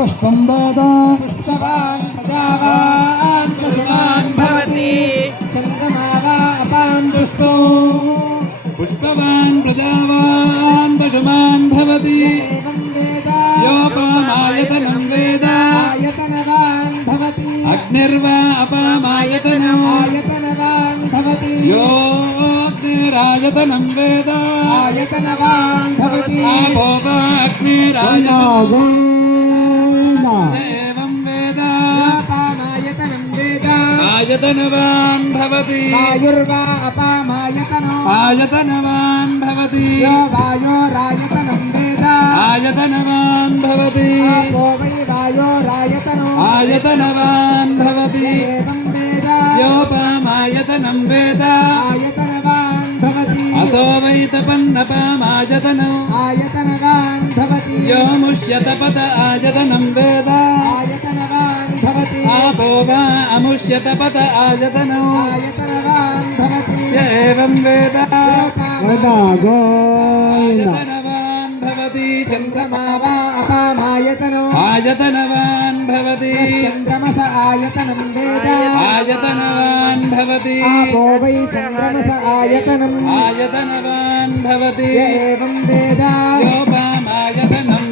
पुष्पं वेद पुष्पवान् प्रजावान् पशुमान् भवति चन्द्रमा वा अपां पुष्पो पुष्पवान् प्रजावान् पशुमान् भवति योपमायतनं वेद आयतनवान् भवति अग्निर्वा अपामायतनम् आयतनवान् भवति योऽग्निरायतनं वेद आयतनवान् भवति आपो वा अग्निरायतनम् एवं वेद अपामायतनं वेद आयतनवान् भवति वायुर्वा अपामायतनो आयतनवान् भवति यो वायोरायतनं वेद आयतनवान् भवति आपो वै वायोरायतनो आयतनवान् भवति एवं वेद योपमायतनं वेद आयतनवान् भवति असो वै तपन्नपामायतनौ आयतनवान् भवति यो मुष्यतपत आयतनं वेद आयतनवान् भवति आपो वा अमुष्यतपत आयतनौ आयतनवान् भवति य एवं वेद आयतनवान् भवति चन्द्रमा वा अपामायतनो आयतनवान् भवति चन्द्रमस आयतनं वेद आयतनवान् भवति आपो वै चन्द्रमस आयतनम् आयतनवान् भवति एवं वेद योपमायतनं